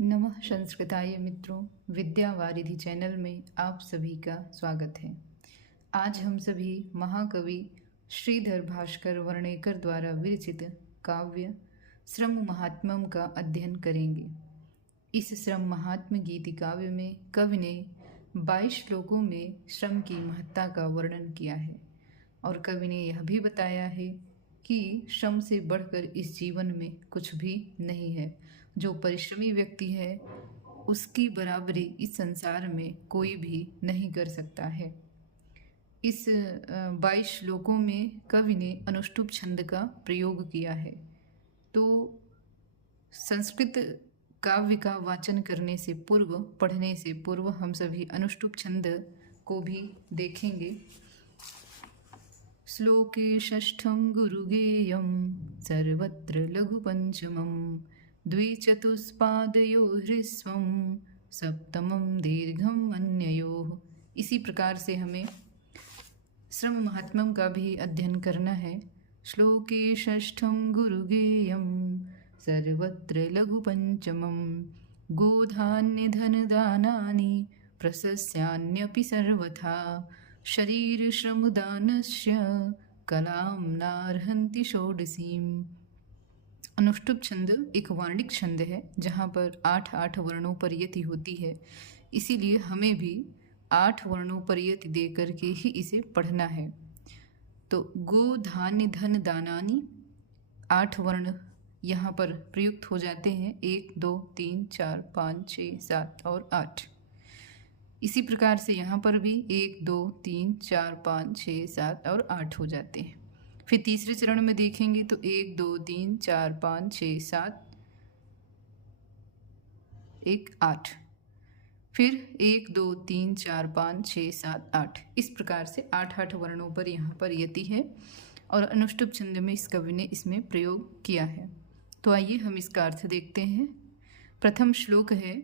नमः संस्कृताय मित्रों, विद्या वारिधि चैनल में आप सभी का स्वागत है। आज हम सभी महाकवि श्रीधर भास्कर वर्णेकर द्वारा विरचित काव्य श्रम महात्म्यम का अध्ययन करेंगे। इस श्रम महात्म्य गीति काव्य में कवि ने 22 श्लोकों में श्रम की महत्ता का वर्णन किया है और कवि ने यह भी बताया है कि श्रम से बढ़कर इस जीवन में कुछ भी नहीं है। जो परिश्रमी व्यक्ति है उसकी बराबरी इस संसार में कोई भी नहीं कर सकता है। इस 22 श्लोकों में कवि ने अनुष्टुप छंद का प्रयोग किया है। तो संस्कृत काव्य का वाचन करने से पूर्व, पढ़ने से पूर्व हम सभी अनुष्टुप छंद को भी देखेंगे। श्लोके षष्ठं गुरुगेयं सर्वत्र लघुपञ्चमं द्विचतुष्पादयो ह्रस्वं सप्तमं दीर्घम अन्ययोः। इसी प्रकार से हमें श्रम महात्म्यम का भी अध्ययन करना है। श्लोके षष्ठं गुरुगेयं सर्वत्र लघुपञ्चमं गोधान्य धनदानानि प्रशस्यान्यपि सर्वथा शरीर श्रमदानस्य कलां नार्हन्ति षोडशीम्। अनुष्टुप छंद एक वर्णिक छंद है जहाँ पर 8 वर्णों पर यति होती है, इसीलिए हमें भी 8 वर्णों पर यति दे करके ही इसे पढ़ना है। तो गो धान्य धन दानानि 8 वर्ण यहाँ पर प्रयुक्त हो जाते हैं, 1 2 3 4 5 6 7 और 8। इसी प्रकार से यहाँ पर भी 1 2 3 4 5 6 7 और 8 हो जाते हैं। फिर तीसरे चरण में देखेंगे तो 1 2 3 4 5 6 7 1 8, फिर 1 2 3 4 5 6 7 8। इस प्रकार से 8 वर्णों पर यहाँ पर यति है और अनुष्टुप छंद में इस कवि ने इसमें प्रयोग किया है। तो आइए हम इसका अर्थ देखते हैं। प्रथम श्लोक है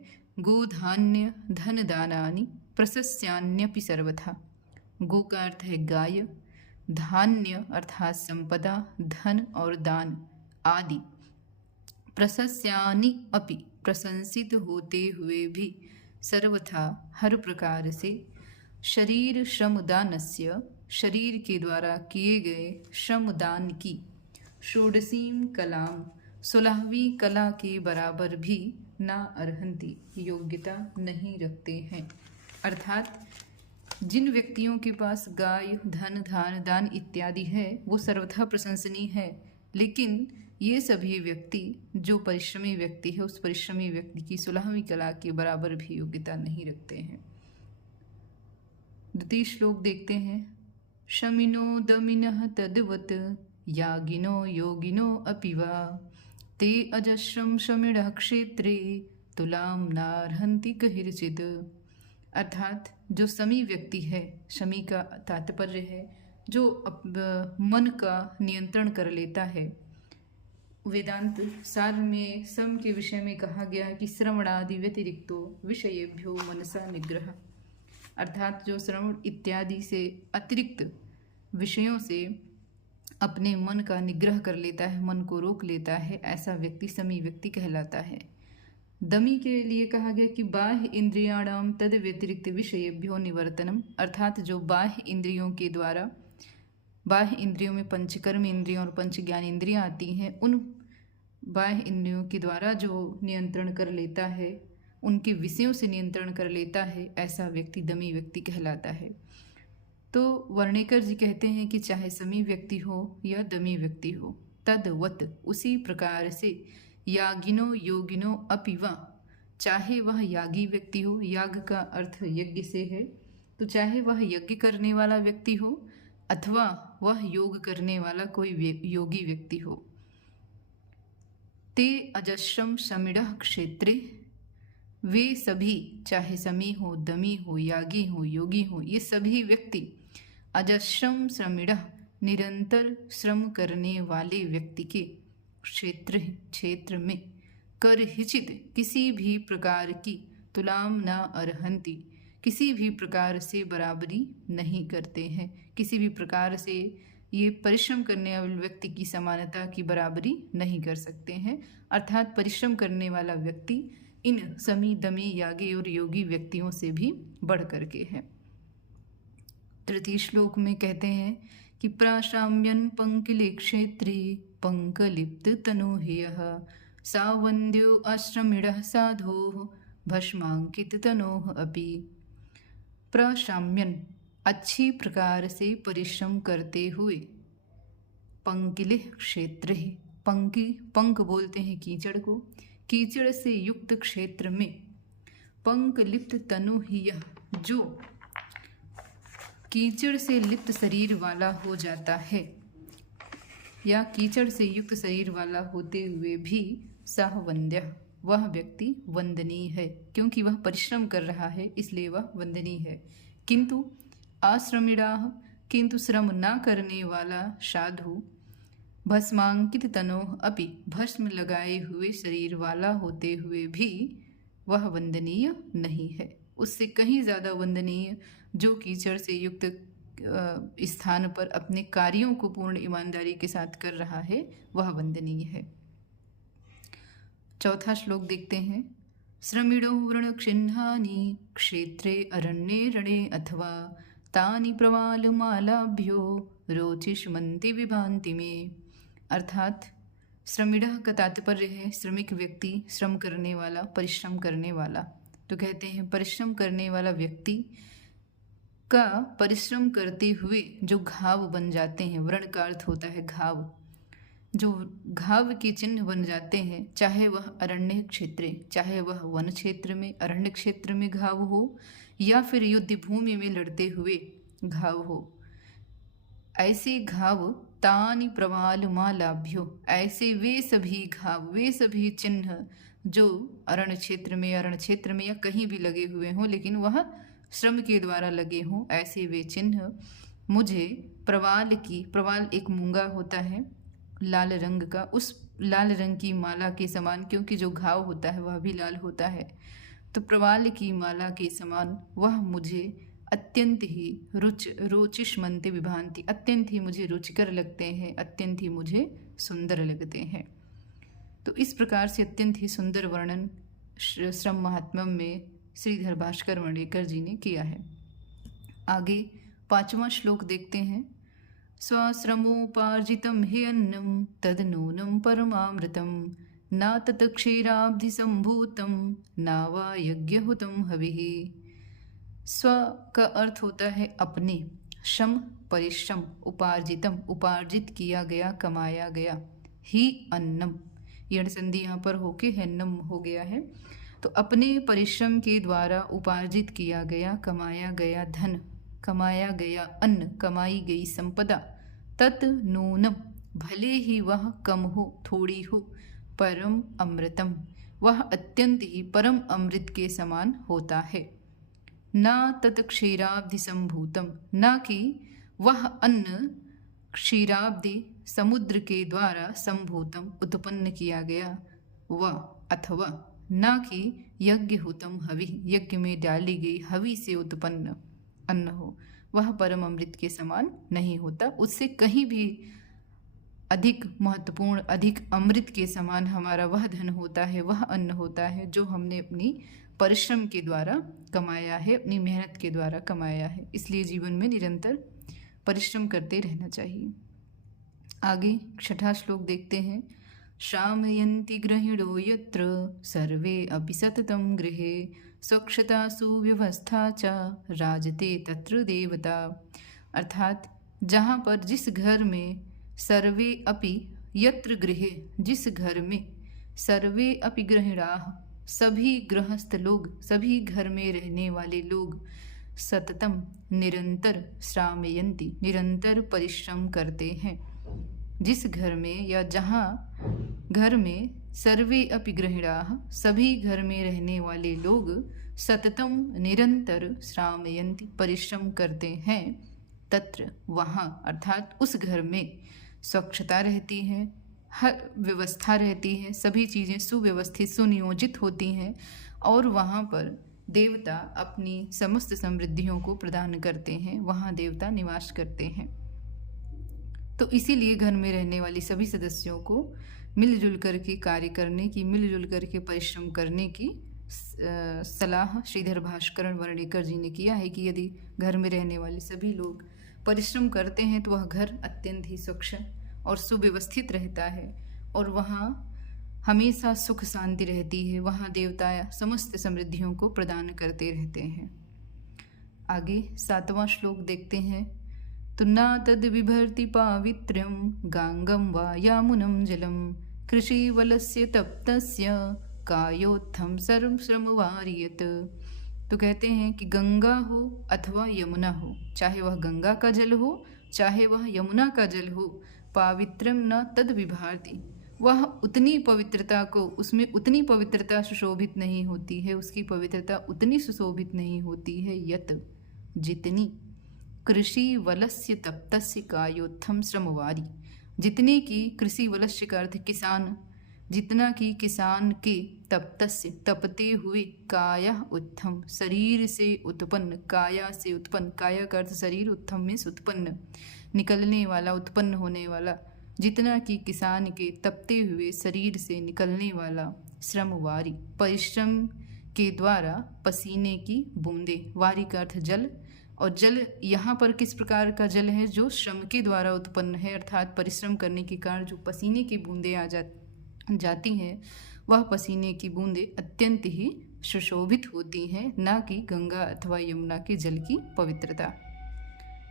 गोधान्य धन दानानि प्रशस्यान्यपि सर्वथा। गो का अर्थ है गाय, धान्य अर्थात संपदा, धन और दान आदि, प्रशस्यानि अपि प्रशंसित होते हुए भी, सर्वथा हर प्रकार से, शरीर श्रमदानस्य शरीर के द्वारा किए गए श्रमदान की, षोडशीम कलाम 16वीं कला के बराबर भी ना अर्हन्ति योग्यता नहीं रखते हैं। अर्थात जिन व्यक्तियों के पास गाय, धन, धान, दान इत्यादि है वो सर्वथा प्रशंसनीय है, लेकिन ये सभी व्यक्ति जो परिश्रमी व्यक्ति है उस परिश्रमी व्यक्ति की 16वीं कला के बराबर भी योग्यता नहीं रखते हैं। द्वितीय श्लोक देखते हैं। शमिनो दमिनः तद्वत् यागिनो योगिनो अपि वा ते अजस्रं शमिणः क्षेत्रे तुलां नार्हन्ति कहिर्चित्। अर्थात जो शमी व्यक्ति है, शमी का तात्पर्य है जो मन का नियंत्रण कर लेता है। वेदांत सार में सम के विषय में कहा गया कि श्रवणादि व्यतिरिक्तो विषयेभ्यो मनसा निग्रह। अर्थात जो श्रवण इत्यादि से अतिरिक्त विषयों से अपने मन का निग्रह कर लेता है, मन को रोक लेता है, ऐसा व्यक्ति शमी व्यक्ति कहलाता है। दमी के लिए कहा गया कि बाह्य इंद्रियाणाम तद व्यतिरिक्त विषयेभ्यो निवर्तनम। अर्थात जो बाह्य इंद्रियों के द्वारा, बाह्य इंद्रियों में पंचकर्म इंद्रियों और पंच ज्ञान इंद्रियां आती हैं, उन बाह्य इंद्रियों के द्वारा जो नियंत्रण कर लेता है, उनके विषयों से नियंत्रण कर लेता है, ऐसा व्यक्ति दमी व्यक्ति कहलाता है। तो वर्णेकर जी कहते हैं कि चाहे शमी व्यक्ति हो या दमी व्यक्ति हो, तद्वत उसी प्रकार से, यागिनो योगिनो अपि वा, चाहे वह यागी व्यक्ति हो, याग का अर्थ यज्ञ से है, तो चाहे वह यज्ञ करने वाला व्यक्ति हो अथवा वह योग करने वाला कोई योगी व्यक्ति हो, ते अजस्रम शमिडः क्षेत्रे, वे सभी, चाहे शमी हो, दमी हो, यागी हो, योगी हो, ये सभी व्यक्ति अजस्रम श्रमिडः निरंतर श्रम करने वाले व्यक्ति के क्षेत्र में कर हिचित किसी भी प्रकार की तुलाम न अर्हन्ति, किसी भी प्रकार से बराबरी नहीं करते हैं। किसी भी प्रकार से ये परिश्रम करने वाले व्यक्ति की समानता की बराबरी नहीं कर सकते हैं। अर्थात परिश्रम करने वाला व्यक्ति इन समी दमी यागी और योगी व्यक्तियों से भी बढ़ करके है। तृतीय श्लोक में कहते हैं कि प्राशाम्यन पंकिले क्षेत्रे पंकलिप्त तनोह्यः सावन्द्यो आश्रमिणः साधोः भस्मांकित तनोः अपि। प्रशाम्यन अच्छी प्रकार से परिश्रम करते हुए, पंकिले क्षेत्र ही, पंक बोलते हैं कीचड़ को, कीचड़ से युक्त क्षेत्र में, पंकलिप्त तनु ही यह जो कीचड़ से लिप्त शरीर वाला हो जाता है या कीचड़ से युक्त शरीर वाला होते हुए भी सह वंद्य वह व्यक्ति वंदनीय है, क्योंकि वह परिश्रम कर रहा है इसलिए वह वंदनीय है। किंतु आश्रमिणाः किंतु श्रम न करने वाला साधु भस्मांकित तनोः अपि भस्म लगाए हुए शरीर वाला होते हुए भी वह वंदनीय नहीं है। उससे कहीं ज़्यादा वंदनीय जो कीचड़ से युक्त स्थान पर अपने कार्यों को पूर्ण ईमानदारी के साथ कर रहा है वह वंदनीय है। चौथा श्लोक देखते हैं। श्रमिणो व्रणक्षिह्नानि क्षेत्रे अरण्ये रणे अथवा तानि प्रवालमालाभ्यो रोचिष्मन्ति विभान्ति में। अर्थात श्रमिणः का तात्पर्य है श्रमिक व्यक्ति, श्रम करने वाला, परिश्रम करने वाला। तो कहते हैं परिश्रम करने वाला व्यक्ति का परिश्रम करते हुए जो घाव बन जाते हैं, व्रण का अर्थ होता है घाव, जो घाव के चिन्ह बन जाते हैं, चाहे वह अरण्य क्षेत्र, चाहे वह वन क्षेत्र में, अरण्य क्षेत्र में घाव हो या फिर युद्ध भूमि में लड़ते हुए घाव हो, ऐसे घाव तानि प्रवालमालाभ्यो, ऐसे वे सभी घाव, वे सभी चिन्ह जो अरण्य क्षेत्र में या कहीं भी लगे हुए हों लेकिन वह श्रम के द्वारा लगे हों, ऐसे वे चिन्ह मुझे प्रवाल एक मूंगा होता है लाल रंग का, उस लाल रंग की माला के समान, क्योंकि जो घाव होता है वह भी लाल होता है, तो प्रवाल की माला के समान वह मुझे अत्यंत ही रोचिष्मन्ति विभान्ति, अत्यंत ही मुझे रुचिकर लगते हैं, अत्यंत ही मुझे सुंदर लगते हैं। तो इस प्रकार से अत्यंत ही सुंदर वर्णन श्रम महात्म्यम में श्रीधर भास्कर वर्णेकर जी ने किया है। आगे 5वां श्लोक देखते हैं। स्वश्रमोपार्जितं हि अन्नं तदनूनं परमामृतं न तत् क्षीराब्धि संभूतं न वा यज्ञहुतं हविः। स्व का अर्थ होता है अपने, श्रम परिश्रम, उपार्जितम उपार्जित किया गया, कमाया गया, ही अन्नम यण संधि यहाँ पर होके हन्नम हो गया है। तो अपने परिश्रम के द्वारा उपार्जित किया गया, कमाया गया धन, कमाया गया अन्न, कमाई गई संपदा, तत् नूनम भले ही वह कम हो, थोड़ी हो, परम अमृतम वह अत्यंत ही परम अमृत के समान होता है। न तत् क्षीराब्धि संभूतम, न कि वह अन्न क्षीराब्धि समुद्र के द्वारा संभूतम उत्पन्न किया गया, व अथवा न कि यज्ञ हुतम हवि, यज्ञ में डाली गई हवि से उत्पन्न अन्न हो, वह परम अमृत के समान नहीं होता। उससे कहीं भी अधिक महत्वपूर्ण, अधिक अमृत के समान हमारा वह धन होता है, वह अन्न होता है जो हमने अपनी परिश्रम के द्वारा कमाया है, अपनी मेहनत के द्वारा कमाया है। इसलिए जीवन में निरंतर परिश्रम करते रहना चाहिए। आगे 6वां श्लोक देखते हैं। शामयन्ति गृहिणो यत्र सर्वे अपि सततं गृहे स्वच्छता सुव्यवस्था च राजते तत्र देवता। अर्थात जहाँ पर, जिस घर में, सर्वे अपि यत्र गृहे, जिस घर में, सर्वे अपि गृहिणाः सभी गृहस्थ लोग, सभी घर में रहने वाले लोग, सततम निरंतर, श्रामयन्ति निरंतर परिश्रम करते हैं। जिस घर में या जहाँ घर में सर्वे अपि गृहिणाः सभी घर में रहने वाले लोग सततम निरंतर श्रामयन्ति परिश्रम करते हैं, तत्र वहाँ अर्थात उस घर में स्वच्छता रहती है, हर व्यवस्था रहती है, सभी चीज़ें सुव्यवस्थित सुनियोजित होती हैं और वहाँ पर देवता अपनी समस्त समृद्धियों को प्रदान करते हैं, वहाँ देवता निवास करते हैं। तो इसीलिए घर में रहने वाली सभी सदस्यों को मिलजुल करके कार्य करने की, मिलजुल करके परिश्रम करने की सलाह श्रीधर भास्कर वर्णेकर जी ने किया है कि यदि घर में रहने वाले सभी लोग परिश्रम करते हैं तो वह घर अत्यंत ही स्वच्छ और सुव्यवस्थित रहता है और वहाँ हमेशा सुख शांति रहती है। वहाँ देवता समस्त समृद्धियों को प्रदान करते रहते हैं। आगे 7वां श्लोक देखते हैं। तुन्ना तद विभर्ति पावित्र्यम गांगम वा यामुनम जलम कृषिवलस्य तप्तस्य कायोत्थम सर्व श्रमवारियत। तो कहते हैं कि गंगा हो अथवा यमुना हो, चाहे वह गंगा का जल हो चाहे वह यमुना का जल हो, पावित्रम न तद विभाति, वह उतनी पवित्रता को, उसमें उतनी पवित्रता सुशोभित नहीं होती है, उसकी पवित्रता उतनी सुशोभित नहीं होती है यत जितनी कृषि वलस्य तप्तस्य कायोत्थम श्रमवारी, जितने की कृषि वलस्य का अर्थ किसान, जितना कि किसान के तप्तस्य तपते हुए काया उत्थम शरीर से उत्पन्न, काया से उत्पन्न, काया का अर्थ शरीर, उत्थम में उत्पन्न निकलने वाला, उत्पन्न होने वाला, जितना कि किसान के तपते हुए शरीर से निकलने वाला श्रमवारी, परिश्रम के द्वारा पसीने की बूंदे, वारी का अर्थ जल, और जल यहाँ पर किस प्रकार का जल है, जो श्रम के द्वारा उत्पन्न है, अर्थात परिश्रम करने के कारण जो पसीने की बूंदें आ जाती हैं, वह पसीने की बूंदें अत्यंत ही सुशोभित होती हैं, ना कि गंगा अथवा यमुना के जल की पवित्रता।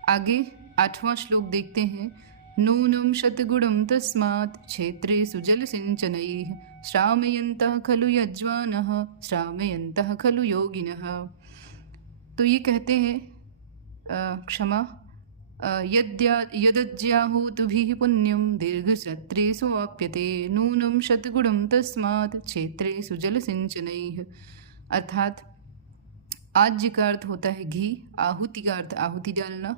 आगे 8वां श्लोक देखते हैं। नूनं शतगुणं तस्मात् क्षेत्रेषु जलसिंचनैः श्रामयन्तः खलु यज्वानः श्रामयन्तः खलु योगिनः। तो ये कहते हैं क्षमा यदज्याहूतुभिः पुण्यं दीर्घक्षत्रेषु आप्यते नूनं शतगुणं तस्मात् क्षेत्रेषु जलसिंचनैः। अर्थात आज्य का अर्थ होता है घी, आहुति का अर्थ आहुति डालना,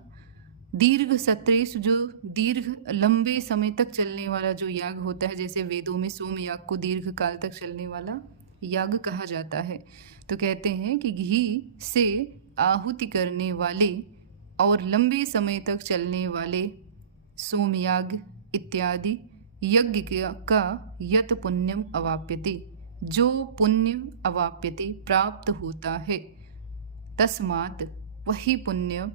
दीर्घ सत्रेषु जो दीर्घ लंबे समय तक चलने वाला जो याग होता है, जैसे वेदों में सोम याग को दीर्घ काल तक चलने वाला याग कहा जाता है। तो कहते हैं कि घी से आहुति करने वाले और लंबे समय तक चलने वाले सोमयाग इत्यादि यज्ञ का यत पुण्यम अवाप्यते, जो पुण्य अवाप्यते प्राप्त होता है, तस्मात् वही पुण्य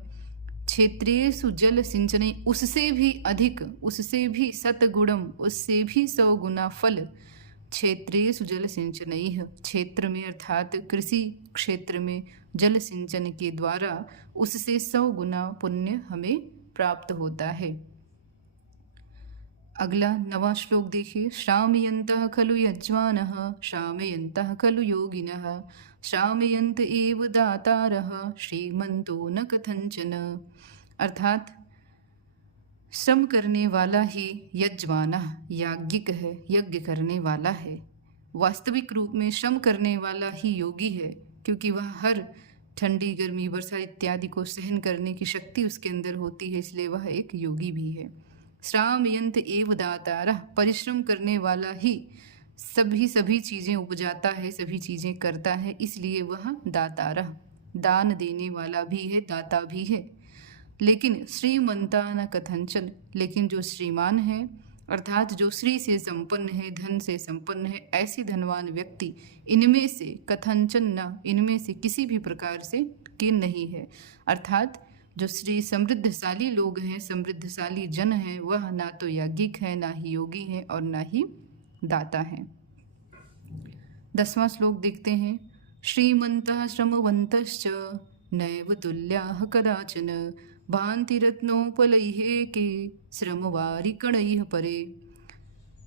क्षेत्रेषु जल सिंचने, उससे भी अधिक, उससे भी सतगुणम, उससे भी 100 गुना फल, क्षेत्रेषु जल सिंचनैः, क्षेत्र में अर्थात कृषि क्षेत्र में जल सिंचन के द्वारा उससे 100 गुना पुण्य हमें प्राप्त होता है। अगला 9वां श्लोक देखिए। श्रामयन्तः खलु यज्वानः श्रामयन्तः खलु योगिनः श्रामयन्त एव दातारः श्रीमन्तो न कथंचन। अर्थात श्रम करने वाला ही यजमाना याज्ञिक है, यज्ञ करने वाला है। वास्तविक रूप में श्रम करने वाला ही योगी है, क्योंकि वह हर ठंडी गर्मी वर्षा इत्यादि को सहन करने की शक्ति उसके अंदर होती है, इसलिए वह एक योगी भी है। श्रामयंत एव दातारः, परिश्रम करने वाला ही सभी चीज़ें उपजाता है, सभी चीज़ें करता है, इसलिए वह दातारः, दान देने वाला भी है, दाता भी है। लेकिन श्रीमंता न कथंचन, लेकिन जो श्रीमान है अर्थात जो श्री से संपन्न है, धन से संपन्न है, ऐसे धनवान व्यक्ति इनमें से कथंचन न, इनमें से किसी भी प्रकार से के नहीं है। अर्थात जो श्री समृद्धशाली लोग हैं, समृद्धशाली जन हैं, वह ना तो याज्ञिक है, ना ही योगी है और ना ही दाता है। 10वां श्लोक देखते हैं। श्रीमन्तः श्रमवन्तश्च नैव तुल्याः कदाचन भान्ति रत्नोपलैः के श्रमवारिकणैः परे।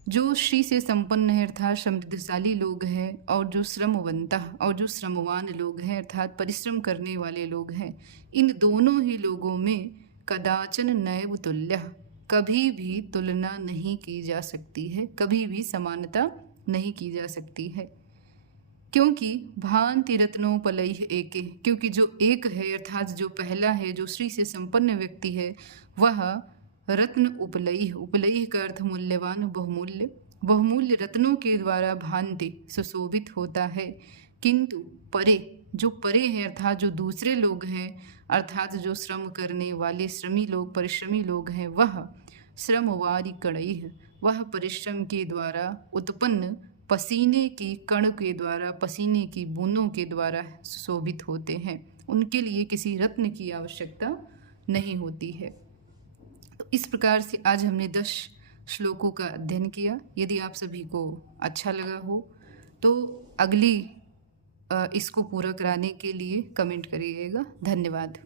जो श्री से संपन्न है अर्थात समृद्धशाली लोग हैं, और जो श्रमवंता और जो श्रमवान लोग हैं अर्थात परिश्रम करने वाले लोग हैं, इन दोनों ही लोगों में कदाचन नैव तुल्यः, कभी भी तुलना नहीं की जा सकती है, कभी भी समानता नहीं की जा सकती है। क्योंकि भान्ति रत्नोपलैः एके, क्योंकि जो एक है अर्थात जो पहला है, जो श्री से संपन्न व्यक्ति है, वह रत्न उपलैः, उपलैः का अर्थ मूल्यवान, बहुमूल्य, बहुमूल्य रत्नों के द्वारा भान्ति सुशोभित होता है। किंतु परे, जो परे हैं अर्थात जो दूसरे लोग हैं, अर्थात जो श्रम करने वाले श्रमी लोग, परिश्रमी लोग हैं, वह श्रमवारिकणैः, वह परिश्रम के द्वारा उत्पन्न पसीने की कण के द्वारा, पसीने की बूंदों के द्वारा सुशोभित होते हैं। उनके लिए किसी रत्न की आवश्यकता नहीं होती है। तो इस प्रकार से आज हमने 10 श्लोकों का अध्ययन किया। यदि आप सभी को अच्छा लगा हो तो अगली इसको पूरा कराने के लिए कमेंट करिएगा। धन्यवाद।